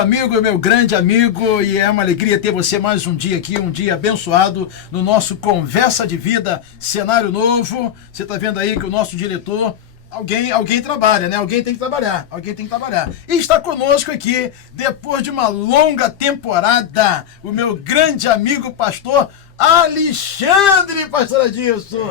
meu amigo, meu grande amigo, e é uma alegria ter você mais um dia aqui, um dia abençoado no nosso Conversa de Vida, cenário novo. Você está vendo aí que o nosso diretor, alguém trabalha, né? Alguém tem que trabalhar. E está conosco aqui, depois de uma longa temporada, o meu grande amigo pastor Alexandre, pastor Adilson.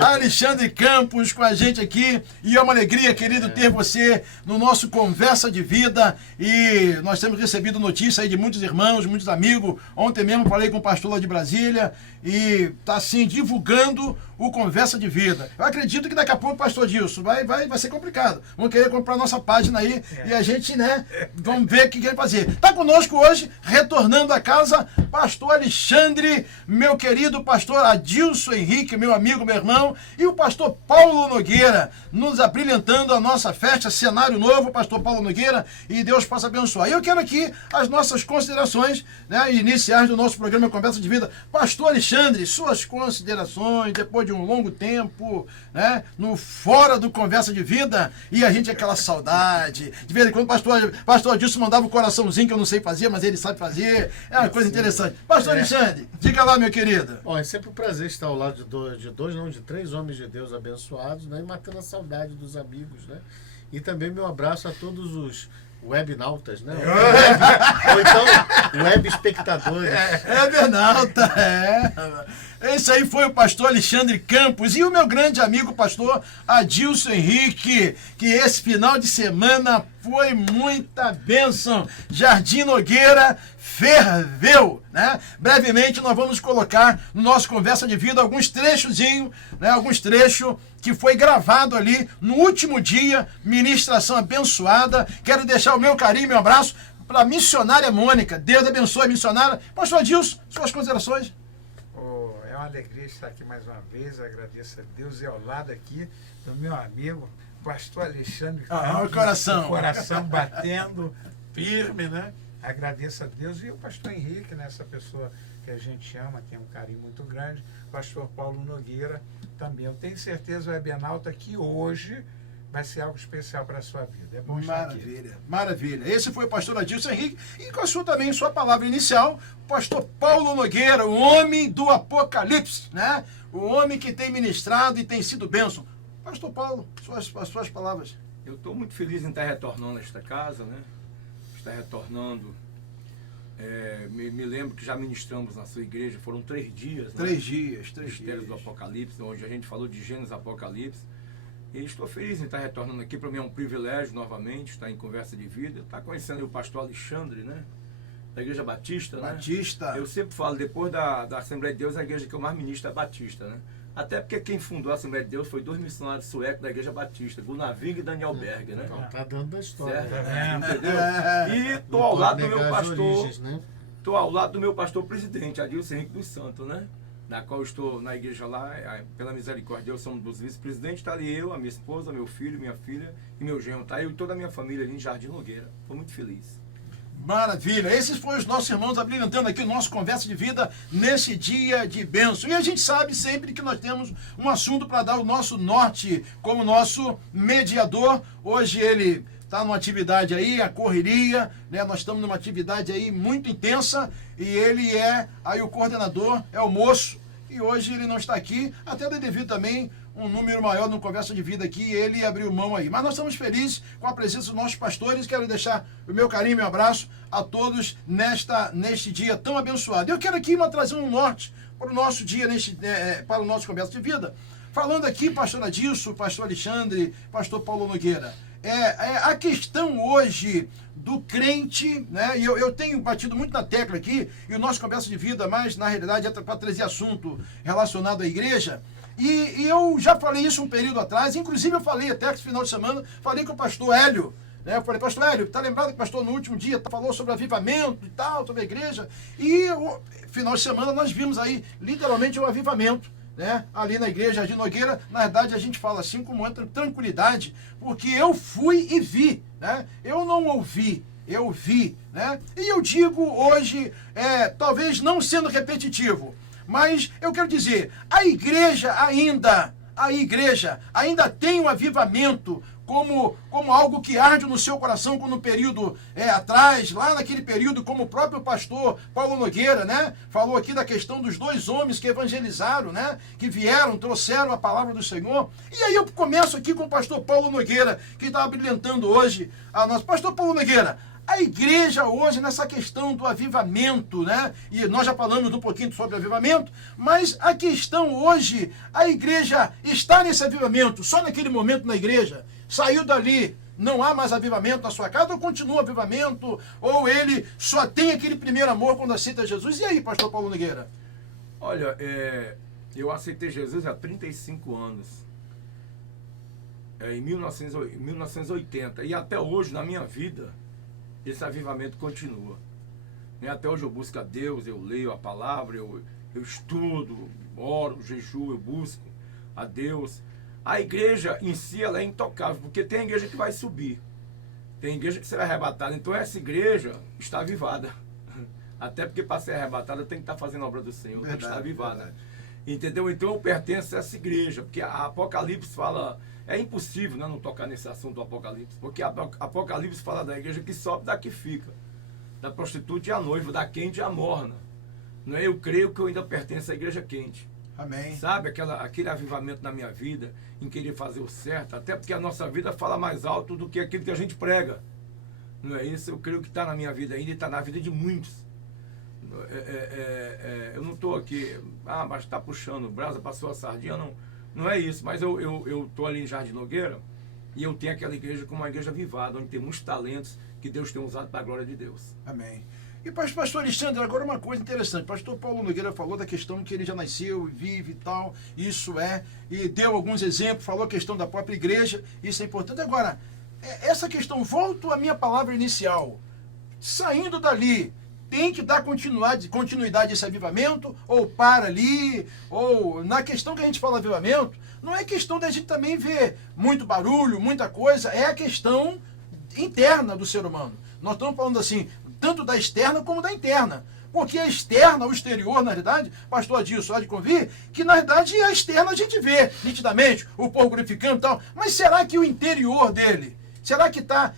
Alexandre Campos com a gente aqui, e é uma alegria, querido, ter você no nosso Conversa de Vida. E nós temos recebido notícia aí de muitos irmãos, muitos amigos. Ontem mesmo falei com o pastor lá de Brasília e está assim divulgando o Conversa de Vida. Eu acredito que daqui a pouco, pastor Adilson, vai ser complicado. Vão querer comprar nossa página aí e a gente, né, vamos ver o que quer fazer. Está conosco hoje, retornando a casa, pastor Alexandre, meu querido pastor Adilson Henrique, meu amigo, meu irmão, e o pastor Paulo Nogueira, nos abrilhantando a nossa festa, cenário novo, pastor Paulo Nogueira, e Deus possa abençoar. E eu quero aqui as nossas considerações, né, iniciais do nosso programa Conversa de Vida. Pastor Alexandre, suas considerações, depois de um longo tempo, né, no fora do Conversa de Vida, e a gente aquela saudade, de vez em quando o pastor Adilson mandava um coraçãozinho que eu não sei fazer, mas ele sabe fazer, é uma coisa interessante. Pastor Alexandre, diga lá, meu querido. Bom, é sempre um prazer estar ao lado de três homens de Deus abençoados, né? E matando a saudade dos amigos, né? E também meu abraço a todos os webnautas, né? Ou então, web espectadores. Webnauta, Esse aí foi o pastor Alexandre Campos e o meu grande amigo pastor Adilson Henrique, que esse final de semana foi muita bênção. Jardim Nogueira ferveu, né? Brevemente nós vamos colocar no nosso Conversa de Vida alguns trechozinhos, né? Alguns trechos que foi gravado ali no último dia, ministração abençoada. Quero deixar o meu carinho, meu abraço para a missionária Mônica. Deus abençoe a missionária. Pastor Adilson, suas considerações. É uma alegria estar aqui mais uma vez. Eu agradeço a Deus e ao lado aqui do meu amigo, pastor Alexandre Campos, o coração batendo firme, né? Agradeço a Deus e o pastor Henrique, né? Essa pessoa que a gente ama, tem um carinho muito grande. Pastor Paulo Nogueira também. Eu tenho certeza, o Webenalta, que hoje vai ser algo especial para a sua vida. É bom estar aqui. Maravilha. Esse foi o pastor Adilson Henrique e com a sua também, sua palavra inicial, o pastor Paulo Nogueira, o homem do Apocalipse, né? O homem que tem ministrado e tem sido bênção. Pastor Paulo, as suas palavras. Eu estou muito feliz em estar retornando a esta casa, né? Estar retornando. Me lembro que já ministramos na sua igreja, foram 3 dias. 3 dias. Mistérios do Apocalipse, onde a gente falou de Gênesis Apocalipse. E estou feliz em estar retornando aqui. Para mim é um privilégio novamente estar em Conversa de Vida. Estar conhecendo o pastor Alexandre, né? Da Igreja Batista, né? Eu sempre falo, depois da Assembleia de Deus, a igreja que eu mais ministro é a Batista, né? Até porque quem fundou a Assembleia de Deus foi 2 missionários suecos da Igreja Batista, Gunnar Ving e Daniel Berger, né? Então, tá dando da história. Entendeu? E estou ao lado do meu pastor, origens, né? estou ao lado do meu pastor presidente, Adilson Henrique dos Santos, né? Da qual estou na igreja lá, pela misericórdia, eu sou um dos vice-presidentes, está ali eu, a minha esposa, meu filho, minha filha e meu genro, tá? Eu e toda a minha família ali em Jardim Nogueira. Estou muito feliz. Maravilha, esses foram os nossos irmãos abrilhantando aqui o nosso Conversa de Vida nesse dia de bênção. E a gente sabe sempre que nós temos um assunto para dar o nosso norte como nosso mediador. Hoje ele está numa atividade aí, a correria, né? Nós estamos numa atividade aí muito intensa e ele é aí o coordenador, é o moço, e hoje ele não está aqui, até devido também um número maior no Conversa de Vida aqui, ele abriu mão aí. Mas nós estamos felizes com a presença dos nossos pastores. Quero deixar o meu carinho e meu abraço a todos neste dia tão abençoado. Eu quero aqui trazer um norte para o nosso dia, para o nosso Conversa de Vida. Falando aqui, pastor Adilson, pastor Alexandre, pastor Paulo Nogueira. A questão hoje do crente, né? E eu tenho batido muito na tecla aqui, e o nosso Conversa de Vida, mas na realidade é para trazer assunto relacionado à igreja. E eu já falei isso um período atrás, inclusive eu falei até esse final de semana, falei com o pastor Hélio, né? Eu falei, pastor Hélio, tá lembrado que o pastor no último dia falou sobre avivamento e tal, sobre a igreja? E final de semana nós vimos aí literalmente um avivamento, né? Ali na igreja Jardim Nogueira. Na verdade a gente fala assim com muita tranquilidade, porque eu fui e vi, né? Eu não ouvi, eu vi, né? E eu digo hoje, talvez não sendo repetitivo, mas eu quero dizer, a igreja ainda tem um avivamento como algo que arde no seu coração, como no período atrás, lá naquele período, como o próprio pastor Paulo Nogueira, né, falou aqui da questão dos 2 homens que evangelizaram, né, que vieram, trouxeram a palavra do Senhor. E aí eu começo aqui com o pastor Paulo Nogueira, que está brilhantando hoje a nossa. Pastor Paulo Nogueira, a igreja hoje, nessa questão do avivamento, né? E nós já falamos um pouquinho sobre avivamento, mas a questão hoje, a igreja está nesse avivamento, só naquele momento na igreja, saiu dali, não há mais avivamento na sua casa, ou continua avivamento, ou ele só tem aquele primeiro amor quando aceita Jesus? E aí, pastor Paulo Nogueira? Olha, eu aceitei Jesus há 35 anos, em 1980, e até hoje, na minha vida, esse avivamento continua. Até hoje eu busco a Deus, eu leio a palavra, eu estudo, oro, jejuo, eu busco a Deus. A igreja em si ela é intocável, porque tem a igreja que vai subir, tem a igreja que será arrebatada. Então essa igreja está avivada. Até porque para ser arrebatada tem que estar fazendo a obra do Senhor, tem que estar avivada. Verdade. Entendeu? Então eu pertenço a essa igreja, porque a Apocalipse fala... É impossível, né, não tocar nesse assunto do Apocalipse, porque Apocalipse fala da igreja que sobe, da que fica, da prostituta e a noiva, da quente e a morna. Não é? Eu creio que eu ainda pertenço à igreja quente. Amém. Sabe, aquele avivamento na minha vida, em querer fazer o certo, até porque a nossa vida fala mais alto do que aquilo que a gente prega. Não é isso? Eu creio que está na minha vida ainda e está na vida de muitos. Eu não estou aqui, mas está puxando brasa, passou a sardinha, não é isso, mas eu estou ali em Jardim Nogueira e eu tenho aquela igreja como uma igreja avivada, onde tem muitos talentos que Deus tem usado para a glória de Deus. Amém. E pastor Alexandre, agora uma coisa interessante, pastor Paulo Nogueira falou da questão que ele já nasceu e vive e tal, e deu alguns exemplos, falou a questão da própria igreja, isso é importante. Agora, essa questão, volto à minha palavra inicial, saindo dali, tem que dar continuidade a esse avivamento, ou para ali, ou na questão que a gente fala avivamento, não é questão da gente também ver muito barulho, muita coisa, é a questão interna do ser humano. Nós estamos falando assim, tanto da externa como da interna. Porque a externa, o exterior, na verdade, pastor Adilson há de convir, que na verdade a externa a gente vê nitidamente, o povo glorificando e tal, mas será que o interior dele, será que está...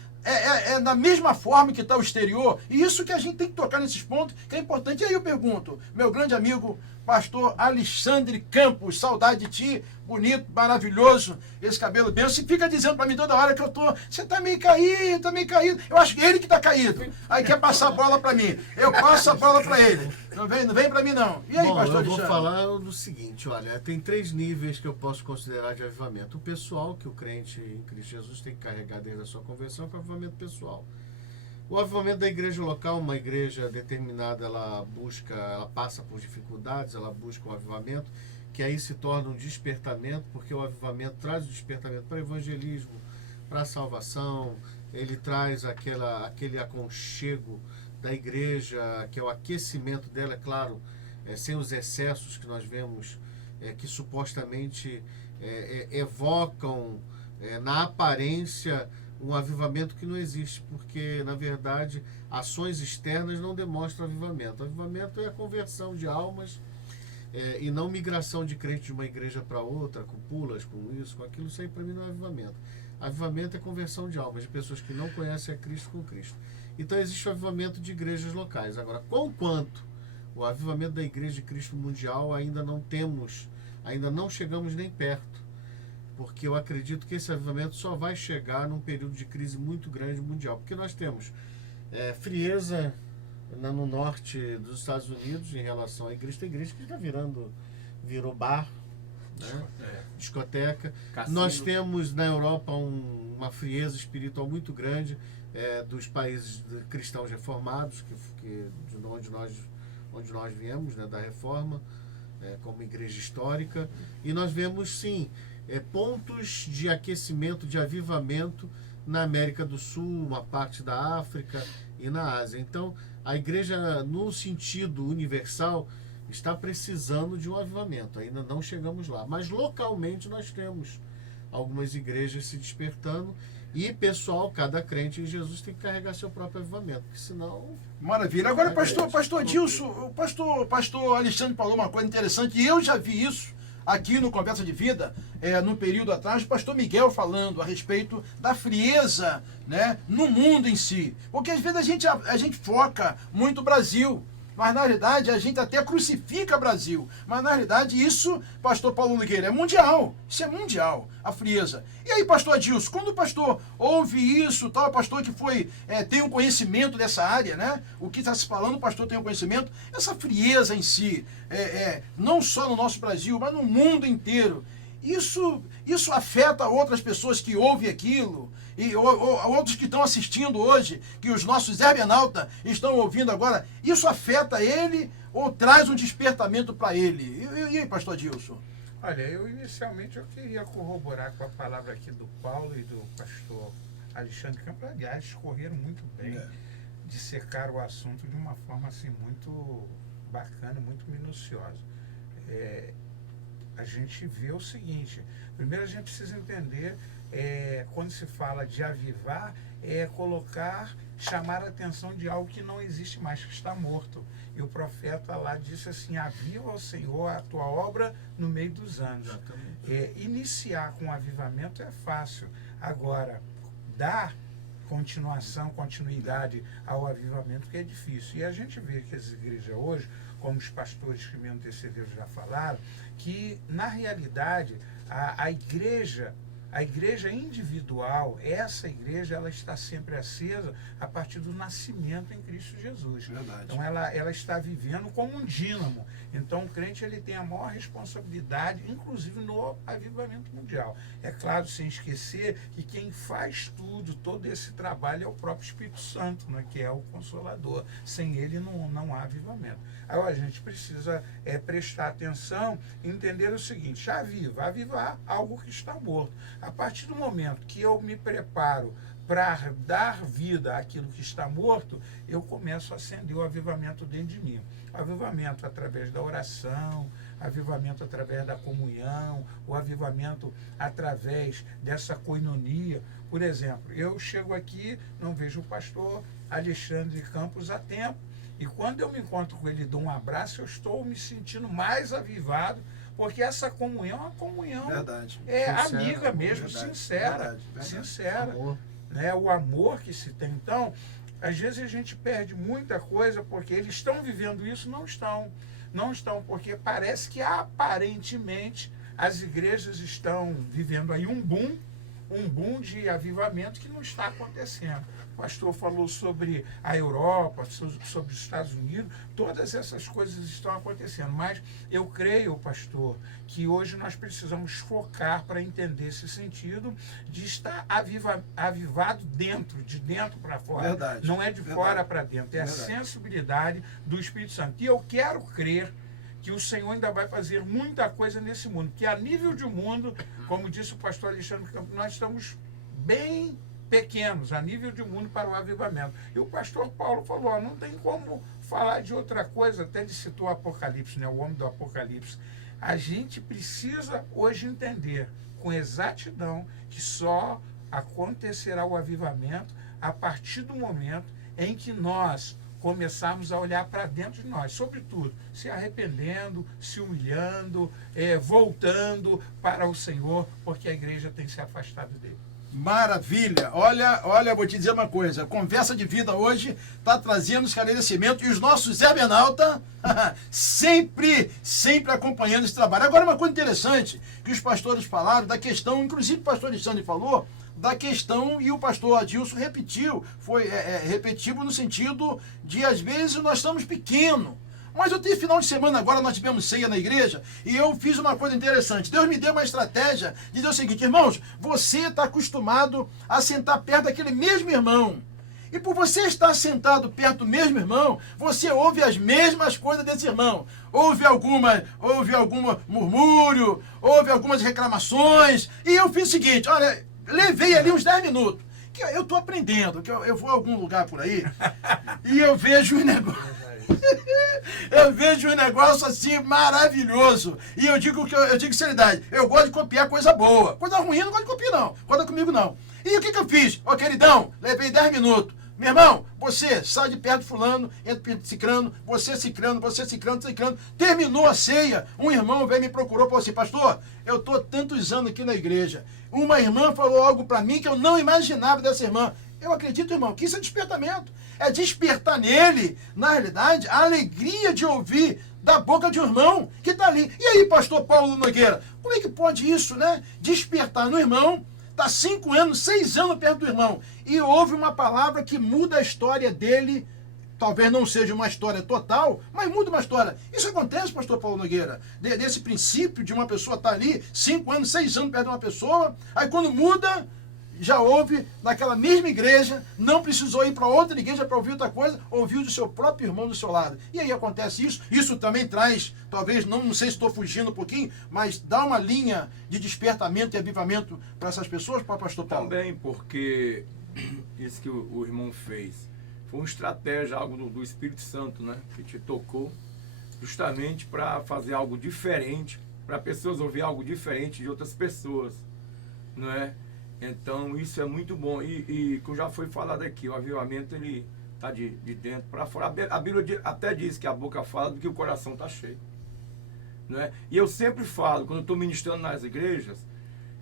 na mesma forma que está o exterior? E isso que a gente tem que tocar nesses pontos, que é importante. E aí eu pergunto, meu grande amigo, pastor Alexandre Campos, saudade de ti, bonito, maravilhoso, esse cabelo bem. Você fica dizendo para mim toda hora que eu tô, você tá meio caído, tá meio caído. Eu acho que ele que tá caído. Aí quer passar a bola para mim. Eu passo a bola para ele. Não vem para mim não. E aí, bom, pastor eu vou Alexandre? falar do seguinte, olha, tem 3 níveis que eu posso considerar de avivamento. O pessoal, que o crente em Cristo Jesus tem que carregar desde a sua conversão, que é o avivamento pessoal. O avivamento da igreja local, uma igreja determinada, ela passa por dificuldades, ela busca um avivamento, que aí se torna um despertamento, porque o avivamento traz o despertamento para o evangelismo, para a salvação, ele traz aquele aconchego da igreja, que é o aquecimento dela, é claro, sem os excessos que nós vemos, que supostamente evocam na aparência um avivamento que não existe, porque na verdade ações externas não demonstram avivamento. Avivamento é a conversão de almas e não migração de crente de uma igreja para outra, com pulas, com isso, com aquilo. Isso aí para mim não é avivamento. Avivamento é conversão de almas, de pessoas que não conhecem a Cristo com Cristo. Então existe o avivamento de igrejas locais. Agora, quanto o avivamento da Igreja de Cristo Mundial ainda não chegamos nem perto, porque eu acredito que esse avivamento só vai chegar num período de crise muito grande mundial, porque nós temos frieza no norte dos Estados Unidos em relação à igreja. Tem igreja que já virou bar, né? Discoteca. Cassino. Nós temos na Europa uma frieza espiritual muito grande dos países cristãos reformados, de onde nós viemos, né, da Reforma, como igreja histórica, e nós vemos sim pontos de aquecimento, de avivamento na América do Sul, uma parte da África e na Ásia. Então a igreja, no sentido universal, está precisando de um avivamento. Ainda não chegamos lá, mas localmente nós temos algumas igrejas se despertando. E, pessoal, cada crente em Jesus tem que carregar seu próprio avivamento, porque senão... Maravilha. Agora, pastor Dilson, o pastor Alexandre falou uma coisa interessante, e eu já vi isso aqui no Conversa de Vida, no período atrás, o pastor Miguel falando a respeito da frieza, né, no mundo em si. Porque às vezes a gente foca muito o Brasil, mas na realidade a gente até crucifica o Brasil. Mas na realidade isso, pastor Paulo Nogueira, é mundial. Isso é mundial, a frieza. E aí, pastor Adilson, quando o pastor ouve isso, tal, o pastor que tem um conhecimento dessa área, né? O que está se falando, o pastor tem um conhecimento, essa frieza em si, não só no nosso Brasil, mas no mundo inteiro. Isso afeta outras pessoas que ouvem aquilo, e outros que estão assistindo hoje, que os nossos hermenautas estão ouvindo agora. Isso afeta ele ou traz um despertamento para ele? E aí, pastor Adilson? Olha, eu inicialmente eu queria corroborar com a palavra aqui do Paulo e do pastor Alexandre Campos. Aliás, escorreram muito bem, dissecar o assunto de uma forma assim muito bacana, muito minuciosa. A gente vê o seguinte: primeiro a gente precisa entender, quando se fala de avivar, chamar a atenção de algo que não existe mais, que está morto. E o profeta lá disse assim: aviva ao Senhor a tua obra no meio dos anos. Iniciar com avivamento é fácil. Agora, dar continuidade ao avivamento que é difícil. E a gente vê que as igrejas hoje, como os pastores que me antecederam já falaram, que na realidade a igreja individual, essa igreja, ela está sempre acesa a partir do nascimento em Cristo Jesus. Verdade. Então ela está vivendo como um dínamo. Então o crente ele tem a maior responsabilidade, inclusive no avivamento mundial. É claro, sem esquecer que quem faz todo esse trabalho é o próprio Espírito Santo, né, que é o Consolador. Sem ele não há avivamento. Agora a gente precisa prestar atenção e entender o seguinte: avivar algo que está morto. A partir do momento que eu me preparo para dar vida àquilo que está morto, eu começo a acender o avivamento dentro de mim. Avivamento através da oração, avivamento através da comunhão, o avivamento através dessa coinonia. Por exemplo, eu chego aqui, não vejo o pastor Alexandre Campos há tempo, e quando eu me encontro com ele e dou um abraço, eu estou me sentindo mais avivado, porque essa comunhão é uma comunhão sincera, amiga mesmo, sincera. Amor. Né? O amor que se tem. Então, às vezes a gente perde muita coisa porque eles estão vivendo isso, não estão, porque parece que aparentemente as igrejas estão vivendo aí um boom de avivamento que não está acontecendo. O pastor falou sobre a Europa, sobre os Estados Unidos, todas essas coisas estão acontecendo, mas eu creio, pastor, que hoje nós precisamos focar para entender esse sentido de estar avivado de dentro para fora. Verdade. Não é de fora para dentro, é a sensibilidade do Espírito Santo. E eu quero crer que o Senhor ainda vai fazer muita coisa nesse mundo, que a nível de mundo, como disse o pastor Alexandre Campos, nós estamos bem pequenos, a nível de mundo, para o avivamento. E o pastor Paulo falou, não tem como falar de outra coisa, até ele citou o Apocalipse, né, o homem do Apocalipse. A gente precisa hoje entender com exatidão que só acontecerá o avivamento a partir do momento em que nós começarmos a olhar para dentro de nós, sobretudo se arrependendo, se humilhando, voltando para o Senhor, porque a igreja tem se afastado dele. Maravilha! Olha, vou te dizer uma coisa, a Conversa de Vida hoje está trazendo esclarecimento e os nossos hermenautas sempre acompanhando esse trabalho. Agora, uma coisa interessante que os pastores falaram da questão, inclusive o pastor Alexandre falou, da questão, e o pastor Adilson repetiu, foi repetitivo no sentido de, às vezes, nós estamos pequenos. Mas eu tive final de semana agora, nós tivemos ceia na igreja, e eu fiz uma coisa interessante. Deus me deu uma estratégia de dizer o seguinte: irmãos, você está acostumado a sentar perto daquele mesmo irmão. E por você estar sentado perto do mesmo irmão, você ouve as mesmas coisas desse irmão. Ouve algum murmúrio, ouve algumas reclamações. E eu fiz o seguinte, olha, levei ali uns 10 minutos. Que eu estou aprendendo, que eu vou a algum lugar por aí e eu vejo um negócio. Eu vejo um negócio assim maravilhoso. E eu digo seriedade. Eu gosto de copiar coisa boa. Coisa ruim eu não gosto de copiar, não. Conta comigo, não. E o que eu fiz? Ô, queridão, levei 10 minutos. Meu irmão, você sai de perto de fulano, entra perto de cicrano, você cicrano, cicrano. Terminou a ceia, um irmão veio e me procurou e falou assim, pastor, eu estou tantos anos aqui na igreja. Uma irmã falou algo para mim que eu não imaginava dessa irmã. Eu acredito, irmão, que isso é despertamento. É despertar nele, na realidade, a alegria de ouvir da boca de um irmão que está ali. E aí, pastor Paulo Nogueira, como é que pode isso, né? Despertar no irmão, está 5 anos, 6 anos perto do irmão, e ouve uma palavra que muda a história dele, talvez não seja uma história total, mas muda uma história. Isso acontece, pastor Paulo Nogueira, desse princípio de uma pessoa estar ali, 5 anos, 6 anos perto de uma pessoa, aí quando muda, já ouve naquela mesma igreja, não precisou ir para outra igreja para ouvir outra coisa, ouviu do seu próprio irmão do seu lado. E aí acontece isso, isso também traz, talvez, não sei se estou fugindo um pouquinho, mas dá uma linha de despertamento e avivamento para essas pessoas, para o pastor Paulo. Também, porque isso que o irmão fez foi uma estratégia, algo do Espírito Santo, né? Que te tocou justamente para fazer algo diferente, para pessoas ouvir algo diferente de outras pessoas, não é? Então isso é muito bom e como já foi falado aqui, o avivamento ele está de dentro para fora. A Bíblia até diz que a boca fala do que o coração está cheio, não é? E eu sempre falo, quando eu estou ministrando nas igrejas,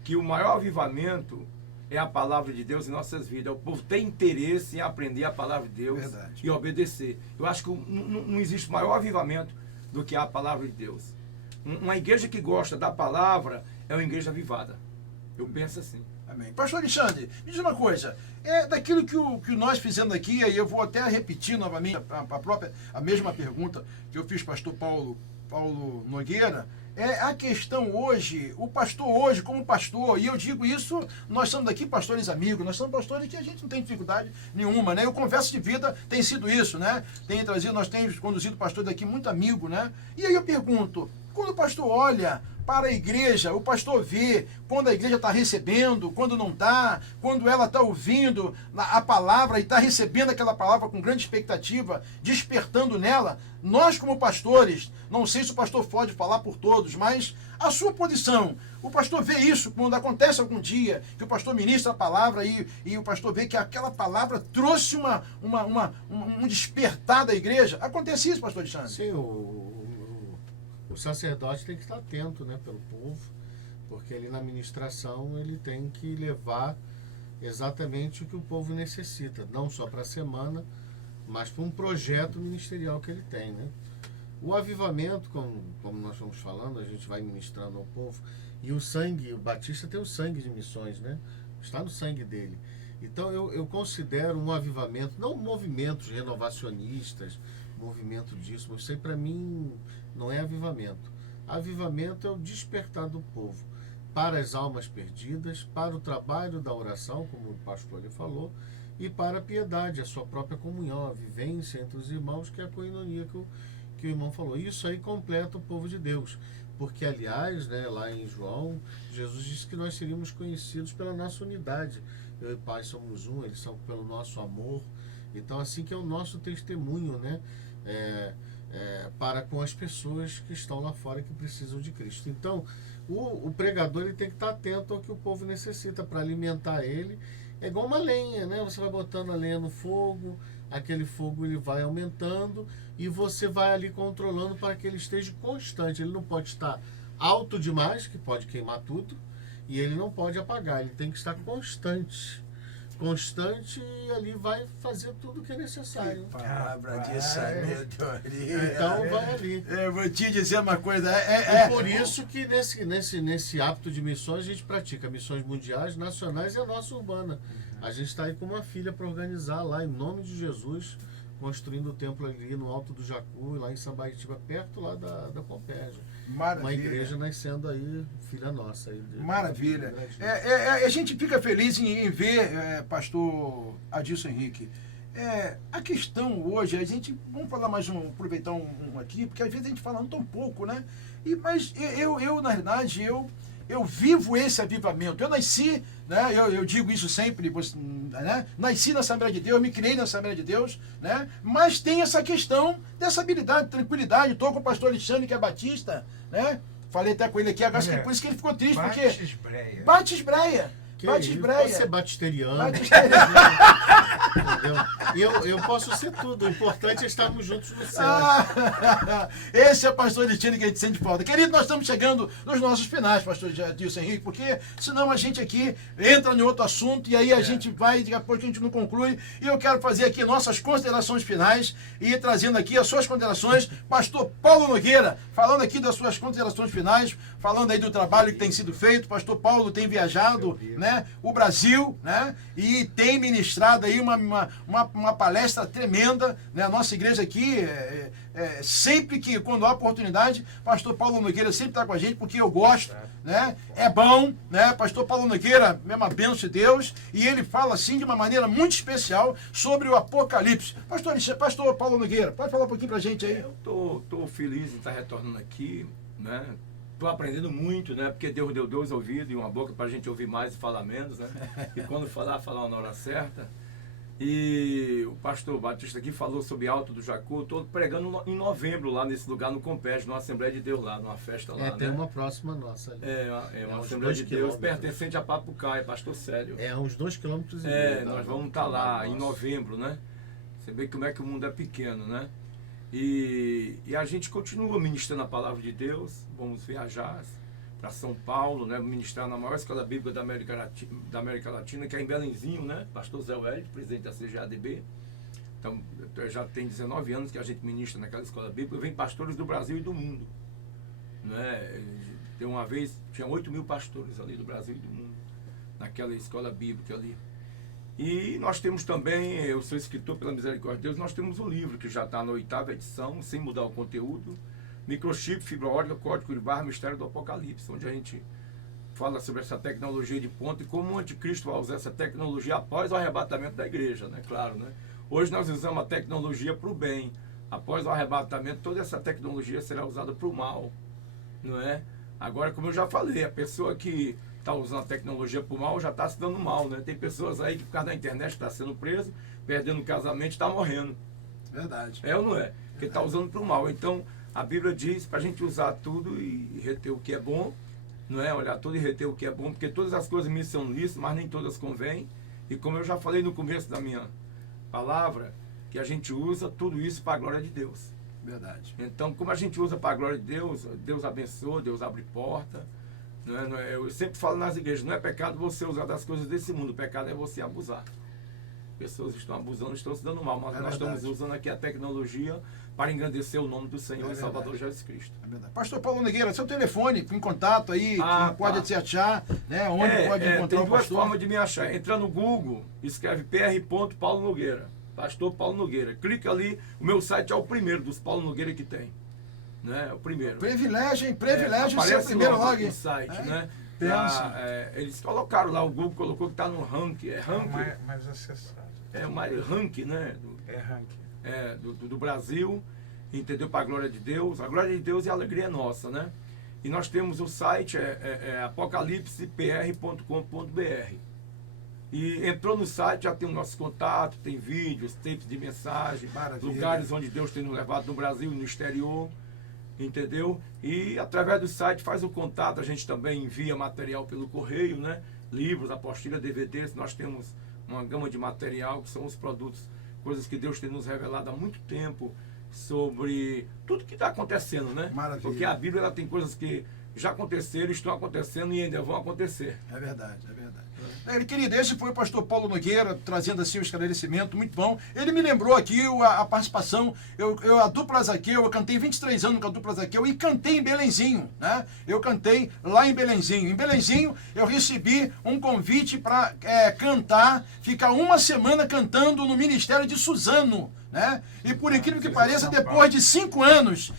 que o maior avivamento é a palavra de Deus em nossas vidas. O povo tem interesse em aprender a palavra de Deus. Verdade. E obedecer. Eu acho que não existe maior avivamento do que a palavra de Deus. Uma igreja que gosta da palavra é uma igreja avivada. Eu penso assim. Amém. Pastor Alexandre, me diz uma coisa, daquilo que nós fizemos aqui, aí eu vou até repetir novamente a mesma pergunta que eu fiz pastor Paulo Nogueira, a questão hoje, o pastor hoje como pastor, e eu digo isso, nós somos aqui pastores amigos, nós somos pastores que a gente não tem dificuldade nenhuma, né? O Conversa de Vida tem sido isso, né? Nós temos conduzido pastores aqui muito amigo, né? E aí eu pergunto, quando o pastor olha para a igreja, o pastor vê quando a igreja está recebendo, quando não está, quando ela está ouvindo a palavra e está recebendo aquela palavra com grande expectativa, despertando nela, nós como pastores, não sei se o pastor pode falar por todos, mas a sua posição, o pastor vê isso quando acontece algum dia, que o pastor ministra a palavra e o pastor vê que aquela palavra trouxe um despertar da igreja. Acontece isso, pastor Alexandre? Sim, o sacerdote tem que estar atento, né, pelo povo, porque ele na ministração ele tem que levar exatamente o que o povo necessita, não só para a semana, mas para um projeto ministerial que ele tem, né? O avivamento, como nós estamos falando, a gente vai ministrando ao povo, e o sangue, o Batista tem o sangue de missões, né? Está no sangue dele. Então eu considero um avivamento, não movimentos renovacionistas, movimento disso, mas isso aí para mim não é avivamento. Avivamento é o despertar do povo para as almas perdidas, para o trabalho da oração, como o pastor ali falou, e para a piedade, a sua própria comunhão, a vivência entre os irmãos, que é a coinonia que o irmão falou. Isso aí completa o povo de Deus. Porque, aliás, né, lá em João, Jesus disse que nós seríamos conhecidos pela nossa unidade. Eu e o Pai somos um, eles são pelo nosso amor. Então, assim que é o nosso testemunho, né? Para com as pessoas que estão lá fora que precisam de Cristo. Então, o pregador ele tem que estar atento ao que o povo necessita para alimentar ele. É igual uma lenha, né? Você vai botando a lenha no fogo, aquele fogo ele vai aumentando e você vai ali controlando para que ele esteja constante. Ele não pode estar alto demais, que pode queimar tudo, e ele não pode apagar. Ele tem que estar constante e ali vai fazer tudo o que é necessário. Palavra de sabedoria. Então vai ali. Eu vou te dizer uma coisa. Por isso que nesse hábito de missões a gente pratica missões mundiais, nacionais e a nossa urbana. A gente está aí com uma filha para organizar lá em nome de Jesus, construindo o templo ali no Alto do Jacu, lá em Sambaítiba, perto lá da Compérgia. Maravilha. Uma igreja nascendo aí, filha nossa. Aí, maravilha. A gente fica feliz em ver, pastor Adilson Henrique, a questão hoje, vamos falar mais aproveitar um aqui, porque às vezes a gente fala tão pouco, né? Mas eu na realidade, eu vivo esse avivamento. Eu nasci, né? Eu digo isso sempre, né? Nasci na Assembleia de Deus, me criei na Assembleia de Deus, né? Mas tem essa questão dessa habilidade, tranquilidade. Estou com o pastor Alexandre, que é batista, né? Falei até com ele aqui, agora por isso que ele ficou triste, porque... Batisbreia. Que Batisbreia. Pode ser batisteriano. Batisteriano. Entendeu? E eu posso ser tudo. O importante é estarmos juntos no céu. Esse é o pastor Litino que a gente sente falta. Querido, nós estamos chegando nos nossos finais, pastor Dilson Henrique, porque senão a gente aqui entra em outro assunto e aí a gente vai, depois a gente não conclui. E eu quero fazer aqui nossas considerações finais e trazendo aqui as suas considerações, pastor Paulo Nogueira, falando aqui das suas considerações finais, falando aí do trabalho que tem sido feito. Pastor Paulo tem viajado, né, o Brasil, né, e tem ministrado aí uma palestra tremenda, né? A nossa igreja aqui, sempre que, quando há oportunidade, pastor Paulo Nogueira sempre está com a gente, porque eu gosto, né? É bom, né? Pastor Paulo Nogueira, mesma bênção de Deus, e ele fala assim de uma maneira muito especial sobre o Apocalipse. Pastor Paulo Nogueira, pode falar um pouquinho pra gente aí? Eu tô feliz em estar retornando aqui, né? Estou aprendendo muito, né? Porque Deus deu 2 ouvidos e uma boca para a gente ouvir mais e falar menos, né? E quando falar na hora certa. E o pastor Batista aqui falou sobre Alto do Jacu. Estou pregando em novembro lá nesse lugar, no Compés, numa Assembleia de Deus lá, numa festa lá. Tem né? uma próxima nossa ali. É uma Assembleia de Deus pertencente a Papucaia, pastor Célio. É uns 2,5 km. Nós vamos estar lá em novembro, né? Você vê como é que o mundo é pequeno, né? E a gente continua ministrando a palavra de Deus. Vamos viajar para São Paulo, né? Ministrar na maior escola bíblica da América Latina, que é em Belenzinho, né? Pastor Zé Wellington, presidente da CGADB. Então, já tem 19 anos que a gente ministra naquela escola bíblica. Vem pastores do Brasil e do mundo, né? Tem uma vez, tinha 8.000 pastores ali do Brasil e do mundo, naquela escola bíblica ali. E nós temos também, eu sou escritor pela misericórdia de Deus, nós temos um livro que já está na 8ª edição, sem mudar o conteúdo, Microchip, fibra ótica, código de barra, mistério do Apocalipse, onde a gente fala sobre essa tecnologia de ponta e como o anticristo vai usar essa tecnologia após o arrebatamento da igreja, né? Claro, né? Hoje nós usamos a tecnologia para o bem. Após o arrebatamento, toda essa tecnologia será usada para o mal, não é? Agora, como eu já falei, a pessoa que está usando a tecnologia para o mal já está se dando mal, né? Tem pessoas aí que por causa da internet está sendo preso, perdendo o casamento, está morrendo. Verdade. É ou não é? Porque está usando para o mal. Então, a Bíblia diz para a gente usar tudo e reter o que é bom, não é? Olhar tudo e reter o que é bom, porque todas as coisas me são lícitas, mas nem todas convêm. E como eu já falei no começo da minha palavra, que a gente usa tudo isso para a glória de Deus. Verdade. Então, como a gente usa para a glória de Deus, Deus abençoa, Deus abre porta. Não é, eu sempre falo nas igrejas, não é pecado você usar das coisas desse mundo, o pecado é você abusar. Pessoas estão abusando, estão se dando mal, mas nós estamos usando aqui a tecnologia para engrandecer o nome do Senhor e Salvador Jesus Cristo. É verdade. Pastor Paulo Nogueira, seu telefone em contato aí, que pode te achar, né? Onde pode encontrar tem o duas pastor? formas de me achar. Entra no Google, escreve pr.Paulo Nogueira, pastor Paulo Nogueira. Clica ali, o meu site é o primeiro dos Paulo Nogueira que tem. Né? O primeiro. Privilégio, hein? Privilégio ser o aparece primeiro logo log. no site, né? Pensa. Eles colocaram lá, o Google colocou que está no ranking. É ranking. Mais acessado. É o mais ranking, né? Ranking. Do Brasil, entendeu? Para a glória de Deus. A glória de Deus e a alegria é nossa, né? E nós temos o site, apocalipsepr.com.br. E entrou no site, já tem o nosso contato, tem vídeos, tapes de mensagem, Maravilha. lugares onde Deus tem nos levado no Brasil e no exterior, entendeu? E através do site faz o contato, a gente também envia material pelo correio, né? Livros, apostilas, DVDs, nós temos uma gama de material que são os produtos, coisas que Deus tem nos revelado há muito tempo sobre tudo que está acontecendo, né? Maravilha. Porque a Bíblia ela tem coisas que já aconteceram, estão acontecendo e ainda vão acontecer. É verdade, é verdade. Querido, esse foi o pastor Paulo Nogueira, trazendo assim o esclarecimento, muito bom. Ele me lembrou aqui a participação, a dupla Zaqueu, eu cantei 23 anos com a dupla Zaqueu e cantei em Belenzinho, né? Eu cantei lá em Belenzinho. Em Belenzinho, eu recebi um convite para cantar, ficar uma semana cantando no ministério de Suzano, né? E por incrível que pareça, depois de 5 anos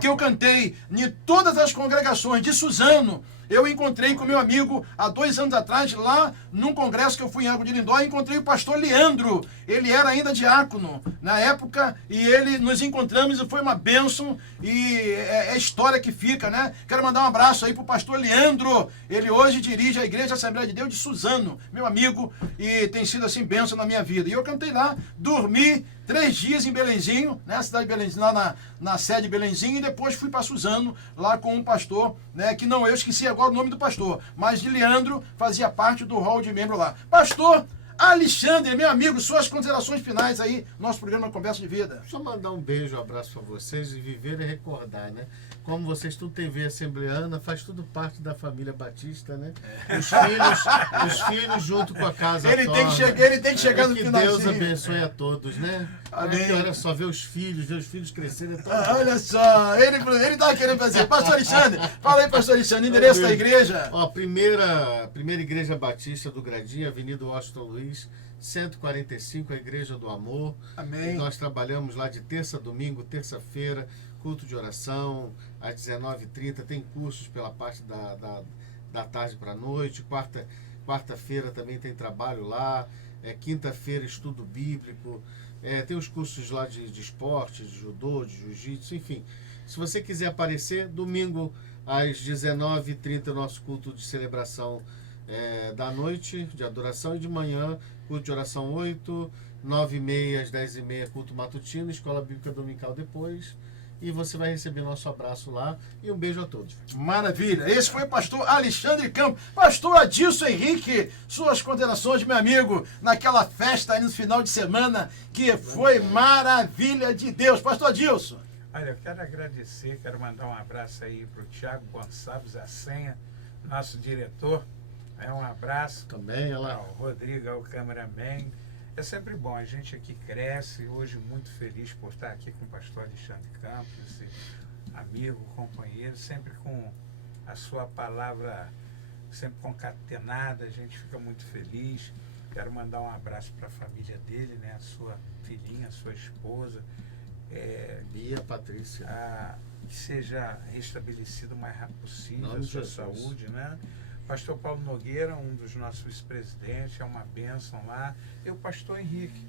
que eu cantei em todas as congregações de Suzano, eu encontrei com meu amigo há 2 anos atrás, lá num congresso que eu fui em Água de Lindó, encontrei o pastor Leandro. Ele era ainda diácono na época e ele nos encontramos e foi uma bênção. E é história que fica, né? Quero mandar um abraço aí pro pastor Leandro. Ele hoje dirige a Igreja Assembleia de Deus de Suzano, meu amigo, e tem sido assim bênção na minha vida. E eu cantei lá, dormi 3 dias em Belenzinho, né? A cidade de Belenzinho, lá na sede de Belenzinho, e depois fui para Suzano, lá com um pastor, né? Que não, eu esqueci agora agora o nome do pastor, mas de Leandro fazia parte do hall de membro lá. Pastor Alexandre, meu amigo, suas considerações finais aí, nosso programa Conversa de Vida. Só mandar um beijo, um abraço para vocês e viver e recordar, né? Como vocês tudo têm veia assembleana, faz tudo parte da família Batista, né? Os filhos junto com a casa Ele toda. tem que chegar no Que finalzinho. Deus abençoe a todos, né? Amém. Que olha só, ver os filhos crescerem. É tão Olha só, ele tava querendo fazer. Pastor Alexandre, fala aí, pastor Alexandre, endereço da igreja. Ó, primeira Igreja Batista do Gradinho, Avenida Washington Luiz, 145, a Igreja do Amor. Amém. Nós trabalhamos lá de terça a domingo, terça-feira, culto de oração, às 19h30, tem cursos pela parte da tarde para a noite, quarta-feira também tem trabalho lá, quinta-feira estudo bíblico, tem os cursos lá de esporte, de judô, de jiu-jitsu, enfim. Se você quiser aparecer, domingo às 19h30 nosso culto de celebração da noite, de adoração, e de manhã, culto de oração 8, 9h30 às 10h30, culto matutino, escola bíblica dominical depois. E você vai receber nosso abraço lá. E um beijo a todos. Maravilha. Esse foi o pastor Alexandre Campos. Pastor Adilson Henrique, suas considerações, meu amigo, naquela festa aí no final de semana, que foi maravilha de Deus. Pastor Adilson. Olha, eu quero agradecer, quero mandar um abraço aí para o Tiago Gonçalves Assenha, nosso diretor. Um abraço. Também, ela. Ao Rodrigo, ao cameraman. É sempre bom, a gente aqui cresce, hoje muito feliz por estar aqui com o pastor Alexandre Campos, esse amigo, companheiro, sempre com a sua palavra sempre concatenada, a gente fica muito feliz. Quero mandar um abraço para a família dele, né, a sua filhinha, a sua esposa. Bia Patrícia. Que seja restabelecido o mais rápido possível Nome a de sua Jesus. saúde, né? Pastor Paulo Nogueira, um dos nossos vice-presidentes, é uma bênção lá. E o pastor Henrique,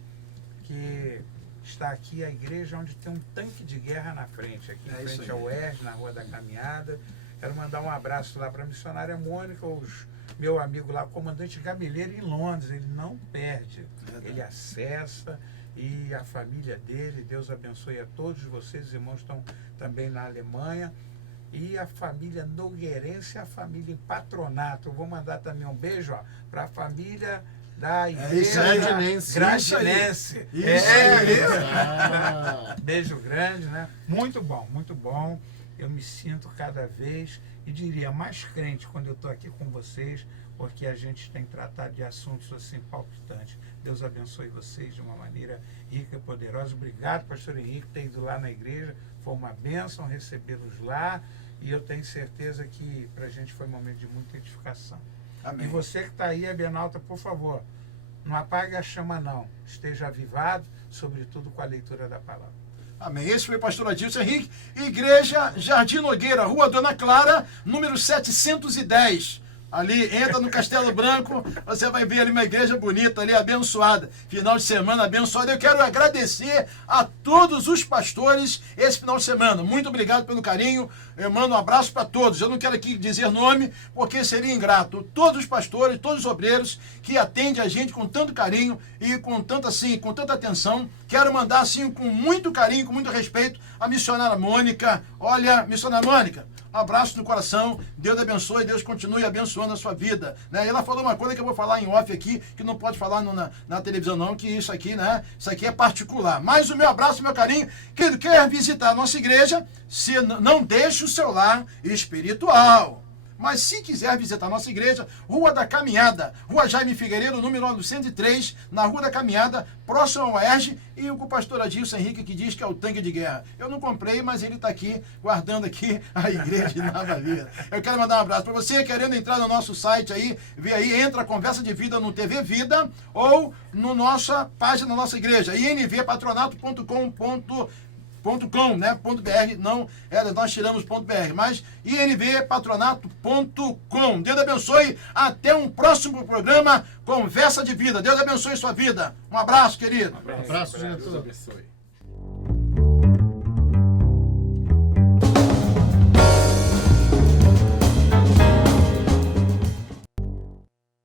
que está aqui, a igreja onde tem um tanque de guerra na frente, aqui em frente ao UERJ, na Rua da Caminhada. Quero mandar um abraço lá para a missionária Mônica, meu amigo lá, o comandante Gameleiro em Londres, ele não perde, ele acessa, e a família dele, Deus abençoe a todos vocês, os irmãos estão também na Alemanha. E a família nogueirense, a família em Patronato. Eu vou mandar também um beijo para a família da igreja Gradinense. Beijo grande, né? Muito bom, muito bom. Eu me sinto cada vez, e diria, mais crente quando eu estou aqui com vocês, porque a gente tem tratado de assuntos assim palpitantes. Deus abençoe vocês de uma maneira rica e poderosa. Obrigado, pastor Henrique, por ter ido lá na igreja. Foi uma bênção recebê-los lá. E eu tenho certeza que para a gente foi um momento de muita edificação. Amém. E você que está aí, Abenalta, por favor, não apague a chama não. Esteja avivado, sobretudo com a leitura da palavra. Amém. Esse foi o pastor Adilson Henrique, Igreja Jardim Nogueira, Rua Dona Clara, número 710. Ali, entra no Castelo Branco, você vai ver ali uma igreja bonita, ali abençoada. Final de semana abençoada. Eu quero agradecer a todos os pastores esse final de semana. Muito obrigado pelo carinho. Eu mando um abraço para todos. Eu não quero aqui dizer nome, porque seria ingrato. Todos os pastores, todos os obreiros que atendem a gente com tanto carinho e com tanta atenção. Quero mandar assim com muito carinho, com muito respeito, a missionária Mônica. Olha, missionária Mônica, um abraço no coração, Deus abençoe, Deus continue abençoando a sua vida. Né? E ela falou uma coisa que eu vou falar em off aqui, que não pode falar na televisão não, que isso aqui, né? Isso aqui é particular. Mas o meu abraço, meu carinho, querido, quer visitar a nossa igreja, não deixe o seu lar espiritual. Mas se quiser visitar a nossa igreja, Rua da Caminhada, Rua Jaime Figueiredo, número 903, na Rua da Caminhada, próximo ao UERJ, e o pastor Adilson Henrique, que diz que é o tanque de guerra. Eu não comprei, mas ele está aqui, guardando aqui a igreja de Nova Vida. Eu quero mandar um abraço para você, querendo entrar no nosso site aí, vê aí, entra Conversa de Vida no TV Vida, ou no nossa página da nossa igreja, invpatronato.com.br, né? .br, não, nós tiramos .br, mas invpatronato.com. Deus abençoe, até um próximo programa, Conversa de Vida. Deus abençoe sua vida. Um abraço, querido. Um abraço, Deus diretor. abençoe.